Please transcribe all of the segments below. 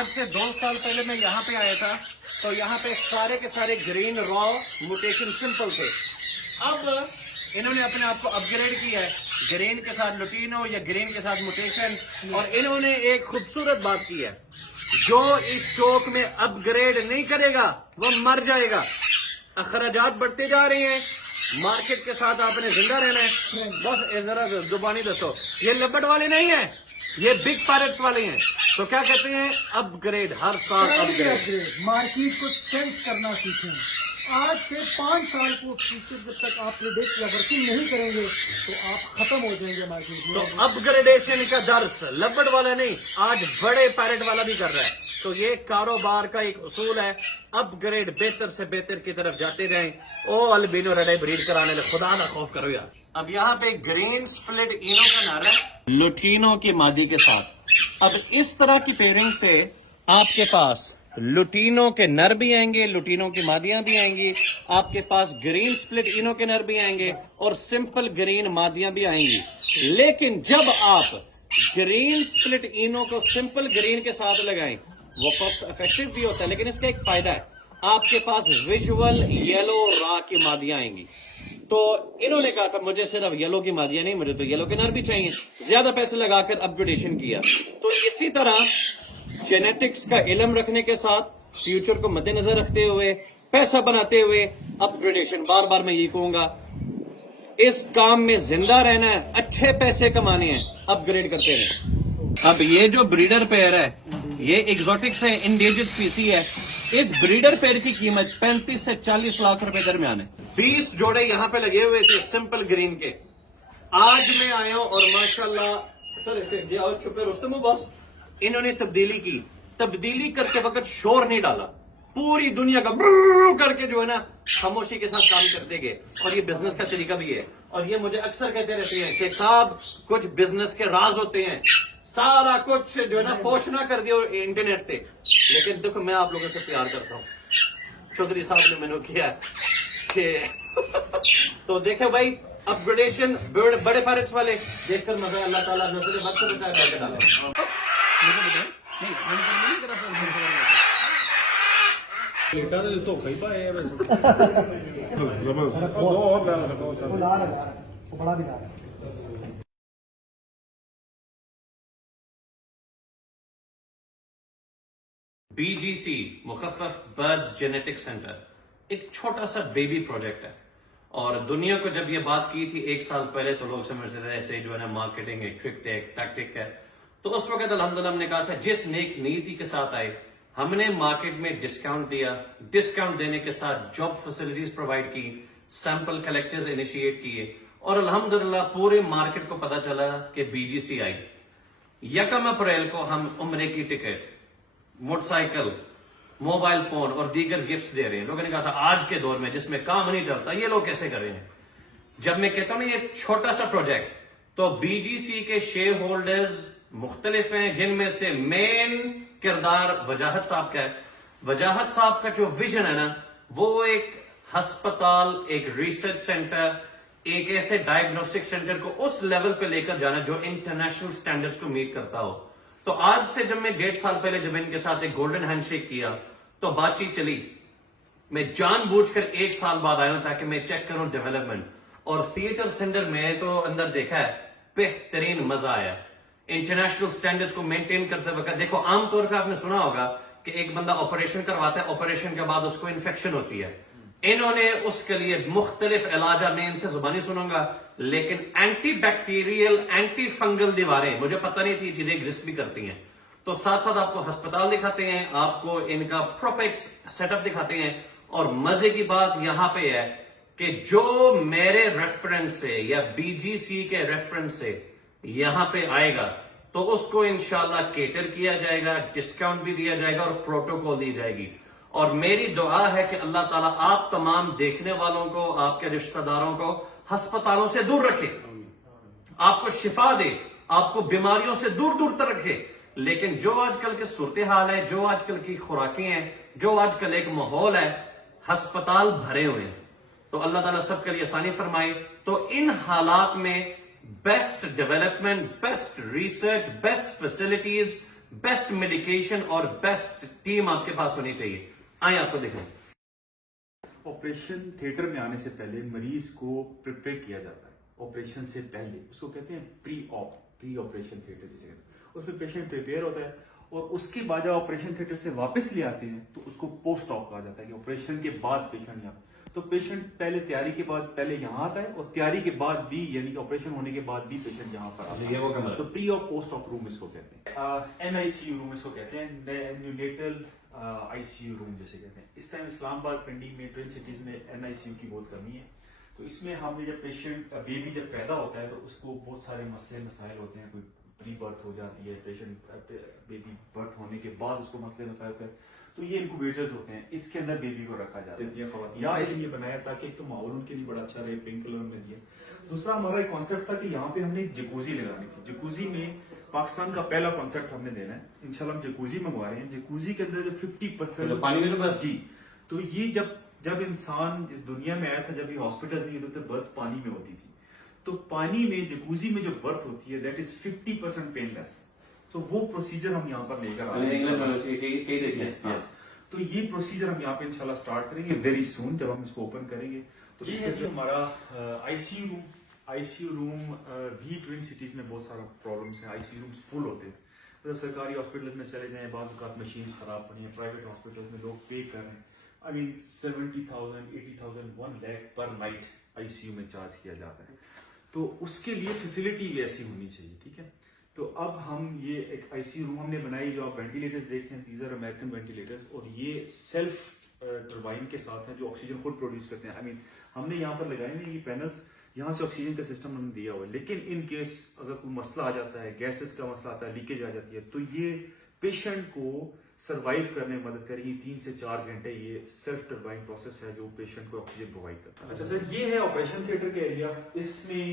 آج سے 2 سال پہلے میں یہاں پہ آیا تھا تو یہاں پہ سارے کے سارے گرین را موٹیشن سمپل تھے. اب انہوں نے اپنے آپ کو اپ گریڈ کیا ہے گرین کے ساتھ لوٹینو یا گرین کے ساتھ موٹیشن, اور انہوں نے ایک خوبصورت بات کی ہے, جو اس چوک میں اپ گریڈ نہیں کرے گا وہ مر جائے گا. اخراجات بڑھتے جا رہے ہیں, مارکیٹ کے ساتھ آپ نے زندہ رہنا ہے. بس ذرا زبانی دسو, یہ لبٹ والے نہیں ہیں, یہ بگ پیرٹس والے ہیں. تو کیا کہتے ہیں, اپ گریڈ, ہر سال اپ گریڈ. مارکیٹ کو سینس کرنا سیکھیں. آج سے 5 سال کو فیوچر جب تک آپ پریڈکٹ یا ورکنگ نہیں کریں گے تو آپ ختم ہو جائیں گے مارکیٹ میں. تو اپ گریڈیشن کا درس لبٹ والا نہیں, آج بڑے پیرٹ والا بھی کر رہا ہے. تو یہ کاروبار کا ایک اصول ہے, اپ گریڈ بہتر سے بہتر کی طرف جاتے جائیں. او البینو ریڈے بریڈ کرانے لے, خدا نہ خوف کرو یار. اب یہاں پہ گرین سپلٹ اینو کا نعرہ ہے لوٹینو کی مادی کے ساتھ. اب اس طرح کی پیئرنگ سے آپ کے پاس لوٹینو کے نر بھی آئیں گے, لوٹینو کی مادیاں بھی آئیں گی, آپ کے پاس گرین سپلٹ اینو کے نر بھی آئیں گے, اور سمپل گرین مادیاں بھی آئیں گی. لیکن جب آپ گرین سپلٹ اینو کو سمپل گرین کے ساتھ لگائیں, وہ کاسٹ افیکٹو بھی ہوتا ہے, لیکن اس کا ایک فائدہ ہے, آپ کے پاس ویژول یلو را کی مادیاں آئیں گی. تو انہوں نے کہا تھا مجھے صرف یلو کی مادیاں نہیں, مجھے تو یلو کے نر بھی چاہیے. زیادہ پیسے لگا کر اپ گریڈیشن کیا. تو اسی طرح جینیٹکس کا علم رکھنے کے ساتھ, فیوچر کو مد نظر رکھتے ہوئے, پیسہ بناتے ہوئے اپ گریڈیشن, بار بار میں یہ کہوں گا, اس کام میں زندہ رہنا ہے, اچھے پیسے کمانے ہیں, اپ گریڈ کرتے رہیں. اب یہ جو بریڈر پیئر ہے یہ ایگزوٹکس ہے, انڈیجڈ اسپیسی ہے. اس بریڈر پیئر کی قیمت 35 سے 40 لاکھ روپے درمیان ہے. 20 جوڑے یہاں پہ لگے ہوئے تھے سمپل گرین کے. آج میں آیا ہوں اور ماشاءاللہ سر چھپے رستم باس, انہوں نے تبدیلی کی. تبدیلی کرتے وقت شور نہیں ڈالا, پوری دنیا کا برر کر کے جو ہے نا خاموشی کے ساتھ کام کرتے گئے. اور یہ بزنس کا طریقہ بھی ہے, اور یہ مجھے اکثر کہتے رہتے ہیں کہ صاحب کچھ بزنس کے راز ہوتے ہیں, سارا کچھ جو ہے نا فوش نہ کر دیا انٹرنیٹ پہ. لیکن دیکھو میں آپ لوگوں سے پیار کرتا ہوں, چودھری صاحب نے میں نے کیا کہ تو دیکھیں بھائی اپ گریڈیشن بڑے پیرٹس والے دیکھ کر مزہ, اللہ تعالیٰ نسل وقت سے بچا کر ڈالا. بڑا بھی بی جی سی مخفف برڈز جینیٹک سینٹر ایک چھوٹا سا بیبی پروجیکٹ ہے, اور دنیا کو جب یہ بات کی تھی 1 سال پہلے تو لوگ سمجھتے تھے ایسے جو ہے نا مارکیٹنگ ایک ٹیکٹک ہے. تو اس وقت الحمدللہ ہم نے کہا تھا جس نیک نیتی کے ساتھ آئے, ہم نے مارکیٹ میں ڈسکاؤنٹ دیا, ڈسکاؤنٹ دینے کے ساتھ جاب فیسلٹیز پرووائڈ کی, سیمپل کلیکٹرز انیشیٹ کیے, اور الحمدللہ پورے مارکیٹ کو پتا چلا کہ بی جی سی آئی. 1 اپریل کو ہم عمرے کی ticket, motor cycle, mobile phone اور دیگر گفٹس دے رہے ہیں. لوگوں نے کہا تھا آج کے دور میں جس میں کام نہیں چلتا یہ لوگ کیسے کر رہے ہیں. جب میں کہتا ہوں یہ چھوٹا سا پروجیکٹ, تو بی جی سی کے شیئر ہولڈرز مختلف ہیں, جن میں سے مین کردار وجاہت صاحب کا ہے. وجاہت صاحب کا جو ویژن ہے نا, وہ ایک ہسپتال, ایک ریسرچ سینٹر, ایک ایسے ڈائگنوسٹک سینٹر کو اس لیول پہ لے کر جانا جو انٹرنیشنل سٹینڈرڈز کو میٹ کرتا ہو. تو آج سے جب میں 1.5 سال پہلے جب ان کے ساتھ ایک گولڈن ہینڈ شیک کیا تو بات چیت چلی. میں جان بوجھ کر 1 سال بعد آیا ہوں تاکہ میں چیک کروں ڈیولپمنٹ, اور تھیٹر سینٹر میں تو اندر دیکھا ہے, بہترین مزہ آیا. انٹرنیشنل سٹینڈرڈز کو مینٹین کرتے وقت دیکھو, عام طور پہ آپ نے سنا ہوگا کہ ایک بندہ آپریشن کرواتا ہے, آپریشن کے بعد اس کو انفیکشن ہوتی ہے. انہوں نے اس کے لیے مختلف علاج, میں ان سے زبانی سنوں گا, لیکن اینٹی بیکٹیریل, اینٹی فنگل دیواریں, مجھے پتہ نہیں تھی یہ چیزیں ایگزسٹ بھی کرتی ہیں. تو ساتھ ساتھ آپ کو ہسپتال دکھاتے ہیں, آپ کو ان کا پروپیکس سیٹ اپ دکھاتے ہیں. اور مزے کی بات یہاں پہ ہے کہ جو میرے ریفرنس سے یا بی جی سی کے ریفرنس سے یہاں پہ آئے گا تو اس کو انشاءاللہ کیٹر کیا جائے گا, ڈسکاؤنٹ بھی دیا جائے گا اور پروٹوکول دی جائے گی. اور میری دعا ہے کہ اللہ تعالیٰ آپ تمام دیکھنے والوں کو, آپ کے رشتہ داروں کو ہسپتالوں سے دور رکھے, آپ کو شفا دے, آپ کو بیماریوں سے دور دور تک رکھے. لیکن جو آج کل کے صورتحال ہے, جو آج کل کی خوراکیں ہیں, جو آج کل ایک ماحول ہے, ہسپتال بھرے ہوئے ہیں. تو اللہ تعالیٰ سب کے لیے آسانی فرمائے. تو ان حالات میں best development, best research, best facilities, best medication और बेस्ट टीम आपके पास होनी चाहिए। आइए आपको दिखाएं। ऑपरेशन थिएटर में आने से पहले मरीज को प्रिपेयर किया जाता है। ऑपरेशन से पहले उसको कहते हैं प्री ऑपरेशन थिएटर जिसे कहते हैं। उसमें पेशेंट प्रिपेयर होता है और उसके बाद जब ऑपरेशन थिएटर से वापस ले आते हैं तो उसको पोस्ट ऑप कहा जाता है कि ऑपरेशन के बाद पेशेंट यहाँ, तो पेशेंट पहले तैयारी के बाद पहले यहाँ आता है और तैयारी के बाद भी यानी कि ऑपरेशन होने के बाद भी पेशेंट यहाँ पर आता ये वो कमरा है। तो प्री और पोस्ट ऑप रूम इसको कहते हैं। NICU रूम इसको कहते हैं, न्यूनेटल ICU रूम जैसे कहते हैं। इस टाइम इस्लामाबाद, पिंडी में, ट्विन सिटीज में NICU की बहुत कमी है। तो इसमें हमने जब पेशेंट बेबी जब पैदा होता है तो उसको बहुत सारे मसले मसाइल होते हैं। कोई प्री बर्थ हो जाती है, पेशेंट बेबी बर्थ होने के बाद उसको मसले मसाइल होते हैं, तो ये इनक्यूबेटर्स होते हैं, इसके अंदर बेबी को रखा जाता है। या इसलिए बनाया ताकि एक तो माहौल उनके लिए बड़ा अच्छा रहे, पिंक कलर में दिया। दूसरा हमारा एक कॉन्सेप्ट था कि यहाँ पे हमने जकूजी लगानी थी। जकूजी में पाकिस्तान का पहला कॉन्सेप्ट हमने देना है। इंशाल्लाह हम जकूजी मंगवा रहे हैं। जकूजी के अंदर जो 50% पानी में तो जी, तो ये जब इंसान इस दुनिया में आया था, जब ये हॉस्पिटल नहीं होते थे, बर्थ पानी में होती थी। तो पानी में जकूजी में जो बर्थ होती है दैट इज 50% पेनलेस। तो वो प्रोसीजर हम यहाँ पर लेकर आ रहे हैं। तो ये प्रोसीजर हम यहाँ पे इंशाल्लाह स्टार्ट करेंगे वेरी सून, जब हम इसको ओपन करेंगे। तो ये है जी हमारा ICU रूम भी ट्विन सिटीज में बहुत सारा प्रॉब्लम्स है। ICU रूम फुल होते हैं। तो सरकारी हॉस्पिटल में चले जाएं, बाज़ औक़ात मशीन खराब पड़ी है, प्राइवेट हॉस्पिटल में लोग पे कर रहे हैं। I mean 70,000, 80,000, 1 लाख पर नाइट ICU में चार्ज किया जाता है। तो उसके लिए फैसिलिटी भी ऐसी होनी चाहिए, ठीक है। तो अब हम ये एक ICU रूम हमने बनाई, जो आप वेंटिलेटर्स देख रहे हैं, दीज आर अमेरिकन वेंटिलेटर्स, और ये सेल्फ टर्बाइन के साथ हैं जो ऑक्सीजन खुद प्रोड्यूस करते हैं। I mean हमने यहाँ पर लगाए हुए ये पैनल्स, यहाँ से ऑक्सीजन का सिस्टम हमने दिया हुआ है। लेकिन इन केस अगर कोई मसला आ जाता है, गैसेस का मसला आता है, लीकेज आ जाती है, तो ये पेशेंट को सर्वाइव करने में मदद करेगी। 3 से 4 घंटे ये सेल्फ टर्बाइन प्रोसेस है जो पेशेंट को ऑक्सीजन प्रोवाइड करता है। अच्छा सर, ये है ऑपरेशन थिएटर का एरिया। इसमें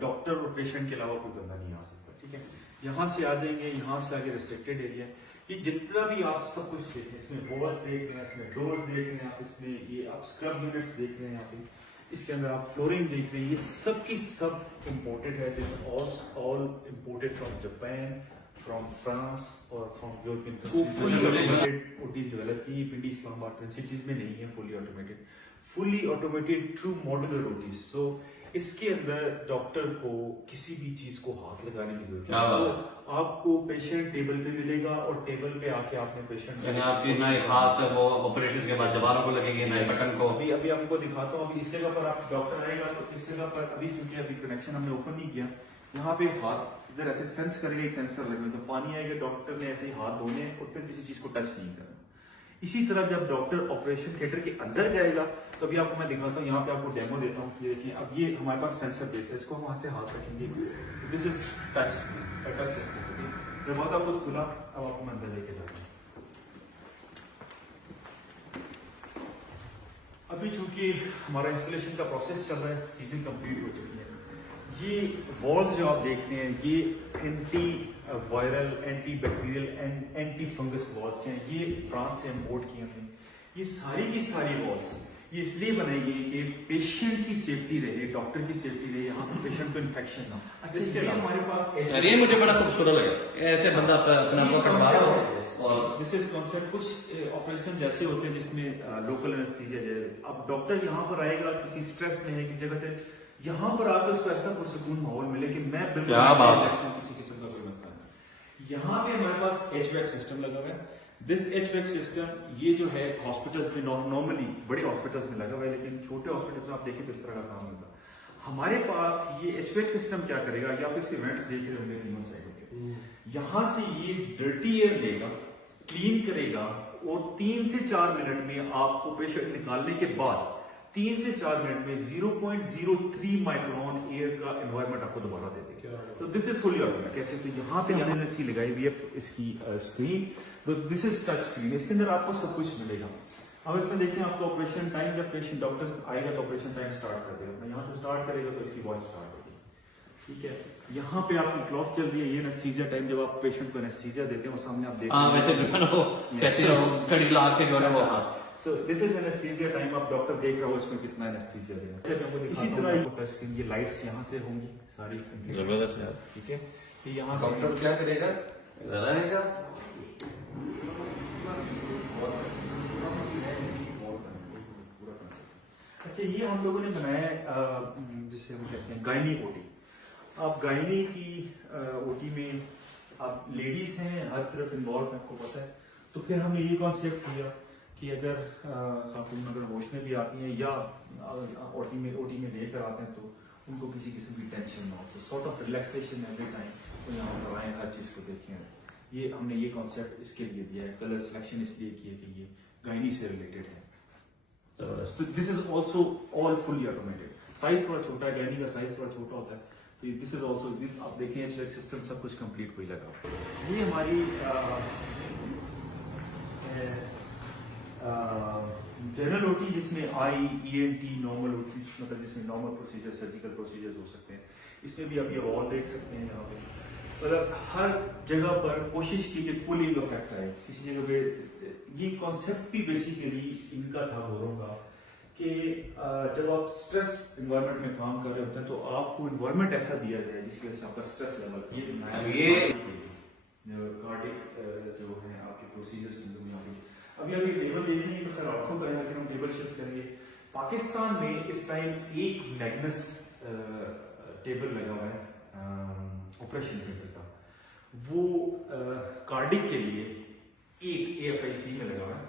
डॉक्टर और पेशेंट के अलावा कोई बंदा नहीं आ सकता, ठीक है। यहाँ से आ जाएंगे, यहाँ से आगे रिस्ट्रिक्टेड एरिया। ये जितना भी आप सब कुछ देख रहे हैं, इसमें वॉल्स देख रहे हैं, इसमें डोर्स देख रहे हैं आप, इसमें ये आप स्क्रब यूनिट्स देख रहे हैं यहाँ पे, इसके अंदर आप फ्लोरिंग देख रहे हैं, ये सब की सब इम्पोर्टेड है। This all imported from Japan, from France और from European countries. OTs develop की पिंडी इस्लामाबाद ट्विन सिटीज में नहीं है fully automated true modular OTs. So इसके अंदर डॉक्टर को किसी भी चीज को हाथ लगाने की जरूरत नहीं है। तो आपको पेशेंट टेबल पे मिलेगा और टेबल पे आके आपने पेशेंट आपकी ना हाथ वो ऑपरेशन के बाद जबानों को लगेंगे, ना बटन को। अभी आपको दिखाता हूँ। अभी इस जगह पर आप डॉक्टर आएगा तो इस जगह पर अभी क्योंकि अभी कनेक्शन हमने ओपन नहीं किया, यहाँ पे हाथ इधर ऐसे सेंस करेगा, एक सेंसर लगे तो पानी आएगा, डॉक्टर ने ऐसे ही हाथ धोने और फिर किसी चीज को टच नहीं करना। इसी तरह जब डॉक्टर ऑपरेशन थिएटर के अंदर जाएगा तो अभी आपको मैं दिखाता हूँ, यहाँ पे आपको डेमो देता हूँ। ये देखिए, अब ये हमारे पास सेंसर बेस है, इसको हम वहां से हाथ रखेंगे। This is touch system. दरवाजा खुद खुला, अब आपको मैं अंदर लेके जाता हूँ। अभी चूंकि हमारा इंस्टॉलेशन का प्रोसेस चल रहा है, चीजें कंप्लीट हो चुकी हैं। ये वॉल्स जो आप देख रहे हैं, ये anti viral, anti bacterial and anti fungus walls हैं। ये फ्रांस से इम्पोर्ट किए हैं। ये सारी की सारी वॉल्स ये इसलिए बनाई गई कि पेशेंट की सेफ्टी रहे, डॉक्टर की सेफ्टी रहे, यहाँ पे पेशेंट को इन्फेक्शन ना। इसके अलावा हमारे पास ये मुझे बड़ा खूबसूरत लगा, ऐसे बंदा अपने आप को कटवा रहा हो। और दिस इज कॉन्सेप्ट। कुछ ऑपरेशन ऐसे होते हैं जिसमें लोकल एनेस्थीसिया है। अब डॉक्टर यहाँ पर आएगा, किसी स्ट्रेस में है, किसी जगह से, यहाँ पर आकर उसको ऐसा पुरसकून माहौल मिले कि मैं बिल्कुल किसी किस्म का कोई मसला नहीं। यहाँ पे हमारे पास HVAC सिस्टम लगा हुआ है। दिस HVAC सिस्टम ये जो है हॉस्पिटल्स में नॉर्मली बड़े हॉस्पिटल्स में लगा हुआ है, लेकिन छोटे हॉस्पिटल्स में आप देखें तो इस तरह का काम होगा। हमारे पास ये HVAC सिस्टम क्या करेगा, या आप इसके वेंट्स देख रहे होंगे तीनों साइडों के, यहाँ से ये डर्टी एयर लेगा, क्लीन करेगा और 3 से 4 मिनट में आपको पेशेंट निकालने के बाद 3 से 4 मिनट में 0.03 माइक्रोन एयर का एनवायरनमेंट आपको दोबारा दे देगा। तो दिस इज फुली ऑटोमेटिक। कैसे? तो यहाँ पे हमने इसकी लगाई हुई है इसकी स्क्रीन। तो दिस इज टच स्क्रीन। इसके अंदर आपको सब कुछ मिलेगा। अब इसमें देखें आपको ऑपरेशन टाइम, जब पेशेंट डॉक्टर आएगा तो ऑपरेशन टाइम स्टार्ट कर देगा। यहाँ से स्टार्ट करेगा तो इसकी वॉच स्टार्ट होगी, ठीक है। यहाँ पे आपकी क्लॉक चल रही है, ये एनेस्थीसिया टाइम, जब आप पेशेंट को एनेस्थीसिया देते हैं वो सामने आप देखते हैं। So this is anesthesia time। आप डॉक्टर देख रहे हो इसमें कितना एनेस्थीसिया देगा। इसी तरह टच स्क्रीन, ये लाइट्स यहाँ से होंगी सारी, जबरदस्त है, ठीक है। ये यहाँ डॉक्टर क्या करेगा, इधर आएगा। अच्छा, ये हम लोगों ने बनाया है जिसे हम कहते हैं गायनी ओटी। आप गायनी की ओटी में आप लेडीज हैं, हर तरफ इन्वॉल्व है, आपको पता है। तो फिर हमने ये कॉन्सेप्ट किया कि अगर खातून अगर होश में भी आती हैं या ओटी में लेकर आते हैं तो उनको किसी किस्म की टेंशन ना हो, तो sort of relaxation every time तो यहाँ करवाएं, हर चीज़ को देखें। ये हमने ये कॉन्सेप्ट इसके लिए दिया है। कलर सिलेक्शन इसलिए किया कि ये गायनी से रिलेटेड है। तो this is also all fully automated. Size थोड़ा छोटा है, गायनी का साइज थोड़ा छोटा होता है, तो दिस इज ऑल्सो, आप देखें चेक सिस्टम सब कुछ कंप्लीट हुई लगा। ये हमारी जनरल ओटी जिसमें आई ENT नॉर्मल ओटी, मतलब जिसमें नॉर्मल प्रोसीजर सर्जिकल प्रोसीजर्स हो सकते हैं। इसमें भी आप ये वॉल देख सकते हैं यहाँ पे, मतलब हर जगह पर कोशिश की कि कूलिंग इफेक्ट आए। किसी जगह पे ये कॉन्सेप्ट भी बेसिकली इनका था घरों का कि जब आप स्ट्रेस एनवायरनमेंट में काम कर रहे होते हैं तो आपको एनवायरनमेंट ऐसा दिया जाए जिसकी वजह से आपका स्ट्रेस लेवल कार्डिक जो है आपके प्रोसीजर्स अभी अभी टेबल देखेंगे तो फिर आंखों का, लेकिन हम टेबल शिफ्ट करेंगे। पाकिस्तान में इस टाइम एक मैग्नस टेबल लगा हुआ है ऑपरेशन थिएटर का, वो कार्डिक के लिए एक AFIC में लगा हुआ है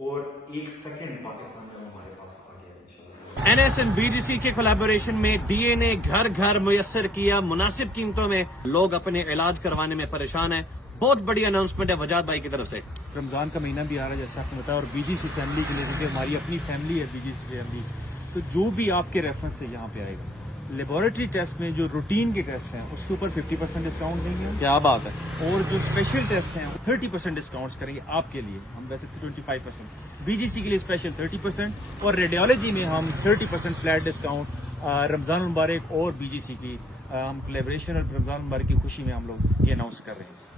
और एक सेकंड पाकिस्तान का हमारे पास आ गया इंशाल्लाह। NS and BGC के कोलैबोरेशन में DA ने घर घर मुयस्सर किया मुनासिब कीमतों में। लोग अपने इलाज करवाने में परेशान हैं। बहुत बड़ी अनाउंसमेंट है वजाद भाई की तरफ से। रमज़ान का महीना भी आ रहा है जैसा आपने बताया, और BGC फैमिली के लिए, क्योंकि हमारी अपनी फैमिली है BGC फैमिली, तो जो भी आपके रेफरेंस से यहाँ पे आएगा, लेबोरेटरी टेस्ट में जो रूटीन के टेस्ट हैं उसके ऊपर 50% डिस्काउंट देंगे हम। क्या बात है। और जो स्पेशल टेस्ट हैं 30% डिस्काउंट्स करेंगे आपके लिए। हम वैसे तो 25%, BGC के लिए स्पेशल 30%, और रेडियोलॉजी में हम 30% फ्लैट डिस्काउंट रमज़ान मुबारक और BGC की हम कोलैबोरेशन और रमज़ान मुबारक की खुशी में हम लोग ये अनाउंस कर रहे हैं।